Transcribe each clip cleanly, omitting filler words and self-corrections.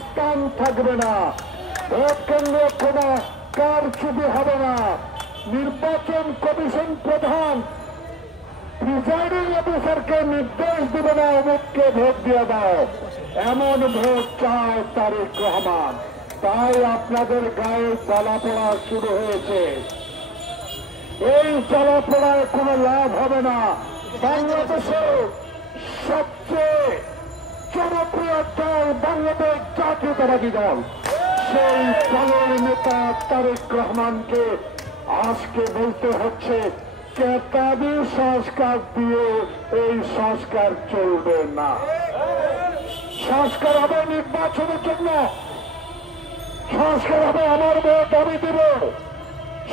স্থান থাকবে না, ভোট কেন্দ্রে কোনো কারচুপি হবে না। নির্বাচন কমিশন প্রধান প্রিজাইডিং অফিসারকে নির্দেশ দিবে না অমুককে ভোট দিয়ে দাও, এমন ভোট চায় তারেক রহমান। তাই আপনাদের গায়ে জ্বালাপোড়া শুরু হয়েছে। এই জ্বালাপোড়ায় কোনো লাভ হবে না। বাংলাদেশের সবচেয়ে জনপ্রিয় দল বাংলাদেশ জাতীয়তাবাদী দল, সেই দলের নেতা তারেক রহমানকে আজকে বলতে হচ্ছে কেতাবি সংস্কার দিয়ে এই সংস্কার চলবে না। সংস্কার হবে নির্বাচনের জন্য, সংস্কার হবে আমার ভোট আমি দিব,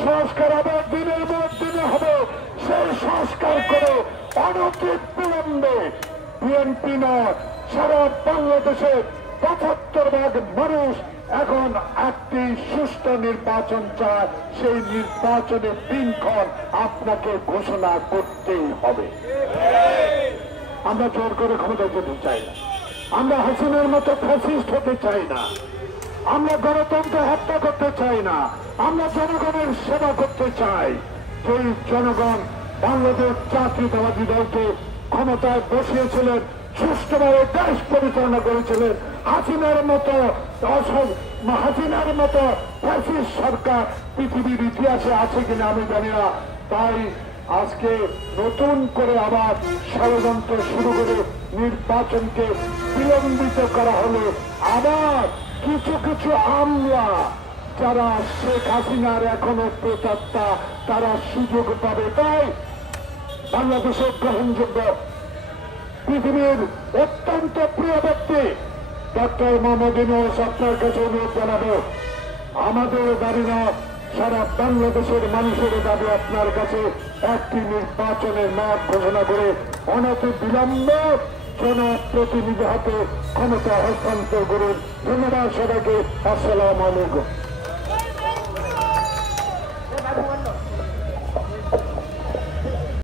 সংস্কার হবে দিনের ভোট দিনে হবে। সেই সংস্কার করে অনতিবিলম্বে বিলম্বে বিএনপি নয়, সারা বাংলাদেশে ৭৫ ভাগ মানুষ এখন একটি সুষ্ঠু নির্বাচন চায়। সেই নির্বাচনের দিনক্ষণ আপনাকে ঘোষণা করতেই হবে। আমরা জোর করে ক্ষমতা যেতে চাই না, আমরা হাসিনার মতো ফ্যাসিস্ট হতে চাই না, আমরা গণতন্ত্র হত্যা করতে চাই না, আমরা জনগণের সেবা করতে চাই। সেই জনগণ বাংলাদেশ জাতীয়তাবাদী দলকে ক্ষমতায় বসিয়েছিলেন, সুষ্ঠুভাবে দেশ পরিচালনা করেছিলেন। হাসিনার মতো ফ্যাসিস্ট সরকার পৃথিবীর ইতিহাসে আছে কিনা আমি জানি না। তাই আজকে নতুন করে আবার ষড়যন্ত্র শুরু করে নির্বাচনকে বিলম্বিত করা হলো। আবার কিছু কিছু আমলা যারা শেখ হাসিনার এখনো প্রেতাত্মা, তারা সুযোগ পাবে। তাই বাংলাদেশের গ্রহণযোগ্য পৃথিবীর অত্যন্ত প্রিয় ব্যক্তি ডক্টর মোহাম্মদ ইউনূস, আপনার কাছে অনুরোধ জানাবো, আমাদের দাবি না, সারা বাংলাদেশের মানুষের দাবি আপনার কাছে একটি নির্বাচনের মাঠ ঘোষণা করে অনতিবিলম্বে জনপ্রতিনিধি হাতে ক্ষমতা হস্তান্তর করুন। ধন্যবাদ সবাইকে। আসসালামু আলাইকুম।